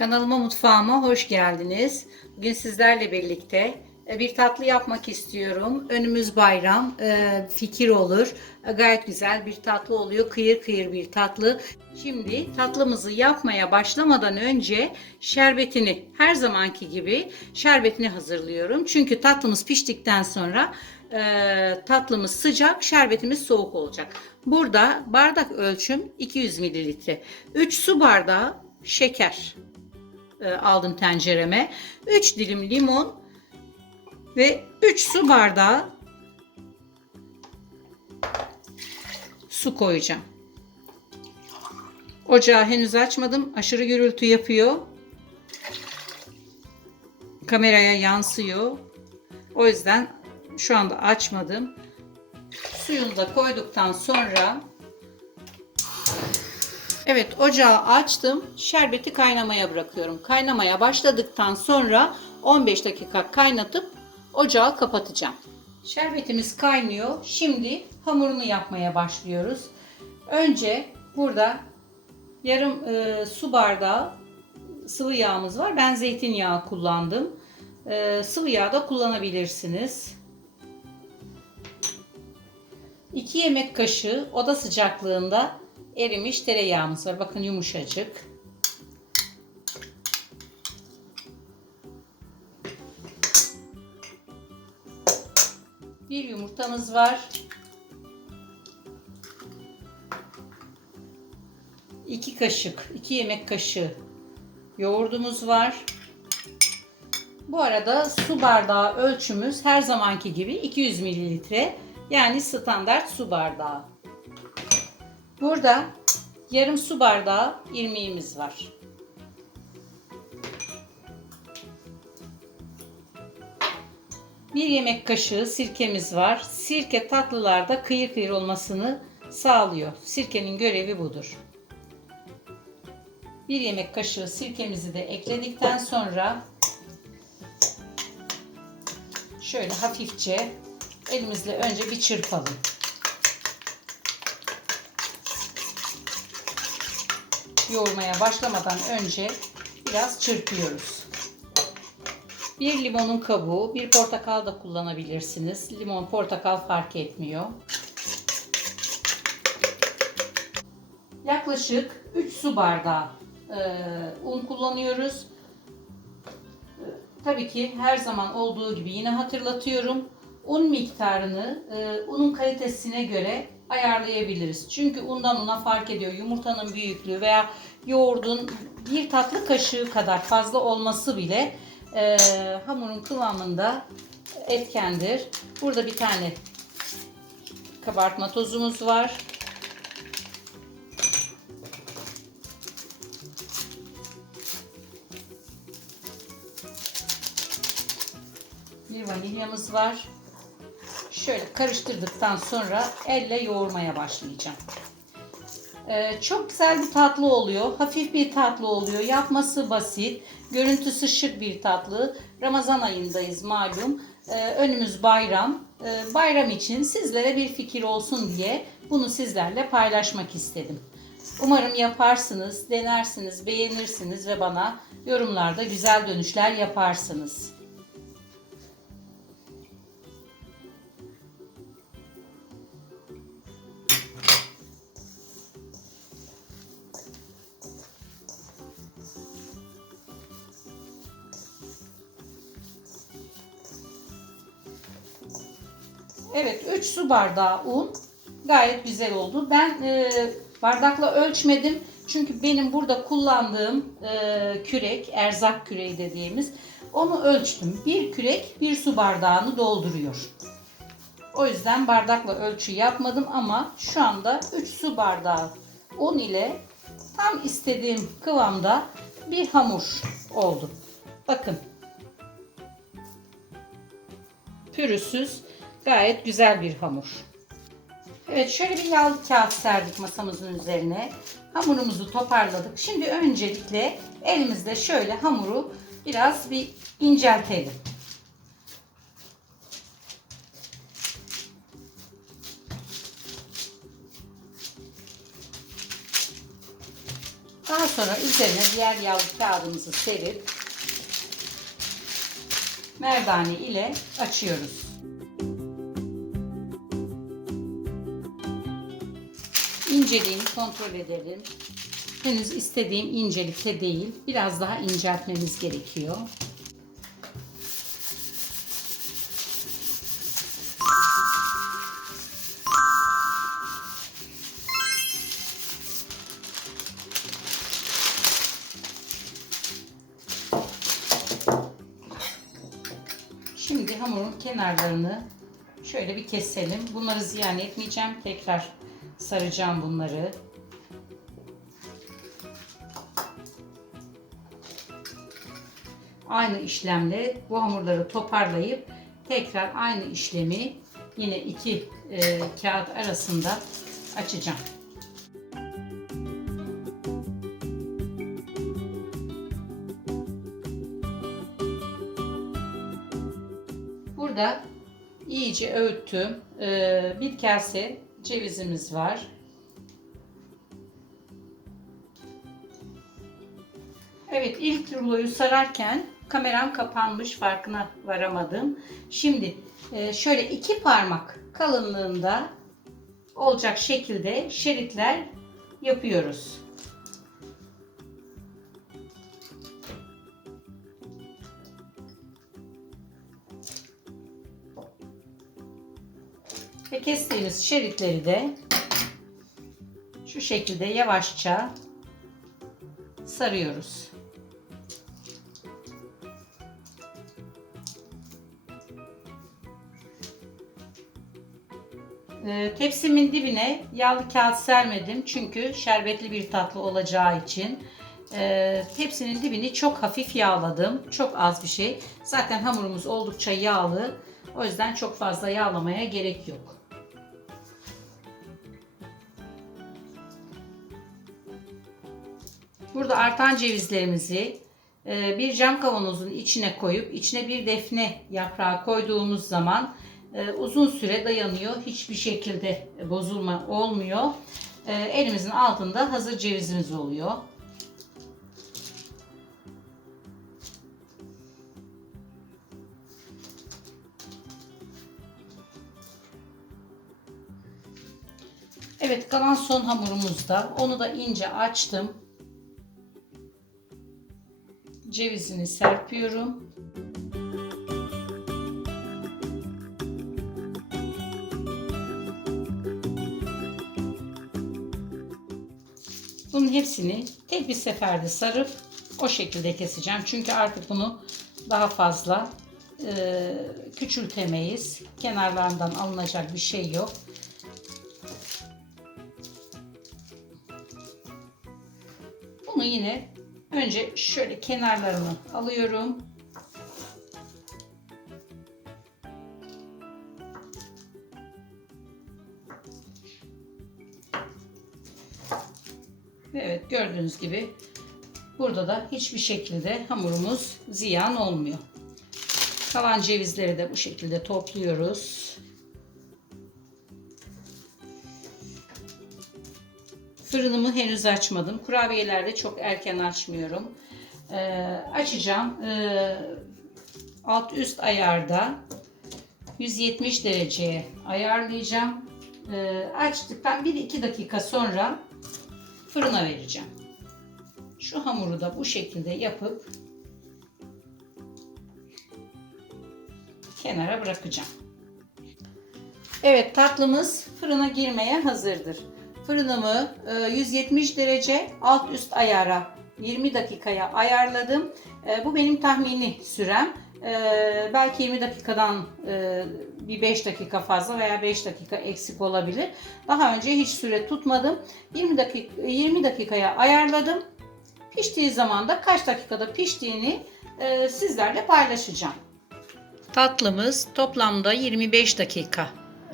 Kanalıma mutfağıma hoş geldiniz. Bugün sizlerle birlikte e, bir tatlı yapmak istiyorum. Önümüz bayram, e, fikir olur. E, Gayet güzel bir tatlı oluyor. Kıyır kıyır bir tatlı. Şimdi tatlımızı yapmaya başlamadan önce şerbetini her zamanki gibi şerbetini hazırlıyorum. Çünkü tatlımız piştikten sonra tatlımız sıcak, şerbetimiz soğuk olacak. Burada bardak ölçüm 200 mililitre. 3 su bardağı şeker e, aldım tencereme. 3 dilim limon ve 3 su bardağı su koyacağım. Ocağı henüz açmadım. Aşırı gürültü yapıyor. Kameraya yansıyor. O yüzden şu anda açmadım. Suyunu da koyduktan sonra Evet ocağı açtım. Şerbeti kaynamaya bırakıyorum. Kaynamaya başladıktan sonra 15 dakika kaynatıp ocağı kapatacağım. Şerbetimiz kaynıyor. Şimdi hamurunu yapmaya başlıyoruz. Önce burada yarım e, su bardağı sıvı yağımız var. Ben zeytinyağı kullandım. E, sıvı yağ da kullanabilirsiniz. 2 yemek kaşığı oda sıcaklığında erimiş tereyağımız var. Bakın yumuşacık. Bir yumurtamız var. 2 kaşık, 2 yemek kaşığı yoğurdumuz var. Bu arada su bardağı ölçümüz her zamanki gibi 200 mililitre. Yani standart su bardağı. Burada yarım su bardağı irmiğimiz var. Bir yemek kaşığı sirkemiz var. Sirke tatlılarda kıyır kıyır olmasını sağlıyor. Sirkenin görevi budur. Bir yemek kaşığı sirkemizi de ekledikten sonra şöyle hafifçe elimizle önce bir çırpalım. Yoğurmaya başlamadan önce biraz çırpıyoruz. Bir limonun kabuğu, bir portakal da kullanabilirsiniz. Limon, portakal fark etmiyor. Yaklaşık 3 su bardağı e, un kullanıyoruz. E, tabii ki her zaman olduğu gibi yine hatırlatıyorum. Un miktarını e, unun kalitesine göre ayarlayabiliriz. Çünkü undan una fark ediyor. Yumurtanın büyüklüğü veya yoğurdun bir tatlı kaşığı kadar fazla olması bile e, hamurun kıvamında etkendir. Burada bir tane kabartma tozumuz var. Bir vanilyamız var. Şöyle karıştırdıktan sonra elle yoğurmaya başlayacağım. Ee, çok güzel bir tatlı oluyor. Hafif bir tatlı oluyor. Yapması basit. Görüntüsü şık bir tatlı. Ramazan ayındayız malum. Ee, önümüz bayram. Ee, bayram için sizlere bir fikir olsun diye bunu sizlerle paylaşmak istedim. Umarım yaparsınız, denersiniz, beğenirsiniz ve bana yorumlarda güzel dönüşler yaparsınız. Evet 3 su bardağı un gayet güzel oldu. Ben e, bardakla ölçmedim. Çünkü benim burada kullandığım e, kürek, erzak küreği dediğimiz onu ölçtüm. Bir kürek bir su bardağını dolduruyor. O yüzden bardakla ölçü yapmadım ama şu anda 3 su bardağı un ile tam istediğim kıvamda bir hamur oldu. Bakın. Pürüzsüz Gayet güzel bir hamur. Evet şöyle bir yağlı kağıt serdik masamızın üzerine. Hamurumuzu toparladık. Şimdi öncelikle elimizde şöyle hamuru biraz bir inceltelim. Daha sonra üzerine diğer yağlı kağıdımızı serip merdane ile açıyoruz. İnceliğini kontrol edelim. Henüz istediğim incelikte değil. Biraz daha inceltmemiz gerekiyor. Şimdi hamurun kenarlarını şöyle bir keselim. Bunları ziyan etmeyeceğim. Tekrar saracağım bunları. Aynı işlemle bu hamurları toparlayıp tekrar aynı işlemi yine iki e, kağıt arasında açacağım. Burada iyice öğüttüm. Ee, bir kase cevizimiz var. Evet ilk ruloyu sararken kameram kapanmış farkına varamadım. Şimdi e, şöyle iki parmak kalınlığında olacak şekilde şeritler yapıyoruz. Ve kestiğimiz şeritleri de şu şekilde yavaşça sarıyoruz. Ee, tepsimin dibine yağlı kağıt sermedim çünkü şerbetli bir tatlı olacağı için. Ee, tepsinin dibini çok hafif yağladım. Çok az bir şey. Zaten hamurumuz oldukça yağlı. O yüzden çok fazla yağlamaya gerek yok. Burada artan cevizlerimizi e, bir cam kavanozun içine koyup içine bir defne yaprağı koyduğumuz zaman e, uzun süre dayanıyor. Hiçbir şekilde bozulma olmuyor. E, elimizin altında hazır cevizimiz oluyor. Evet kalan son hamurumuzda. Onu da ince açtım. Cevizini serpiyorum. Bunun hepsini tek bir seferde sarıp o şekilde keseceğim. Çünkü artık bunu daha fazla e, küçültemeyiz. Kenarlarından alınacak bir şey yok. Bunu yine önce şöyle kenarlarını alıyorum. Ve Evet gördüğünüz gibi burada da hiçbir şekilde hamurumuz ziyan olmuyor. Kalan cevizleri de bu şekilde topluyoruz. Fırınımı henüz açmadım. Kurabiyelerde çok erken açmıyorum. Ee, açacağım. Ee, alt üst ayarda 170 dereceye ayarlayacağım. Ee, açtıktan 1-2 dakika sonra fırına vereceğim. Şu hamuru da bu şekilde yapıp kenara bırakacağım. Evet tatlımız fırına girmeye hazırdır. Fırınımı e, 170 derece alt üst ayara 20 dakikaya ayarladım. E, Bu benim tahmini sürem. E, Belki 20 dakikadan e, bir 5 dakika fazla veya 5 dakika eksik olabilir. Daha önce hiç süre tutmadım. 20 dakika 20 dakikaya ayarladım. Piştiği zaman da kaç dakikada piştiğini e, sizlerle paylaşacağım. Tatlımız toplamda 25 dakika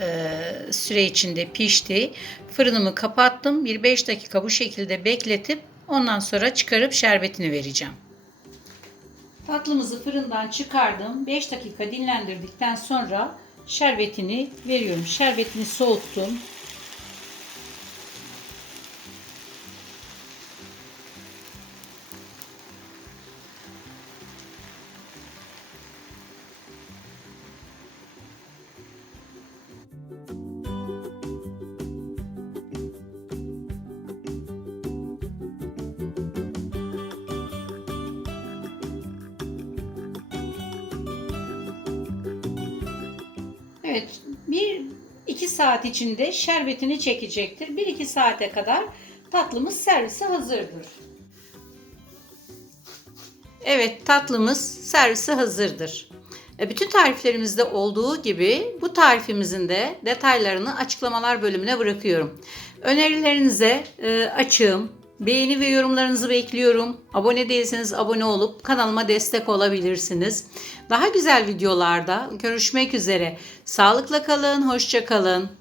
e, süre içinde pişti. Fırınımı kapattım. Bir 5 dakika bu şekilde bekletip ondan sonra çıkarıp şerbetini vereceğim. Tatlımızı fırından çıkardım. 5 dakika dinlendirdikten sonra şerbetini veriyorum. Şerbetini soğuttum. Saat içinde şerbetini çekecektir. 1-2 saate kadar tatlımız servise hazırdır. Evet tatlımız servise hazırdır. E, Bütün tariflerimizde olduğu gibi bu tarifimizin de detaylarını açıklamalar bölümüne bırakıyorum. Önerilerinize e, açığım. Beğeni ve yorumlarınızı bekliyorum. Abone değilseniz abone olup kanalıma destek olabilirsiniz. Daha güzel videolarda görüşmek üzere. Sağlıkla kalın, hoşça kalın.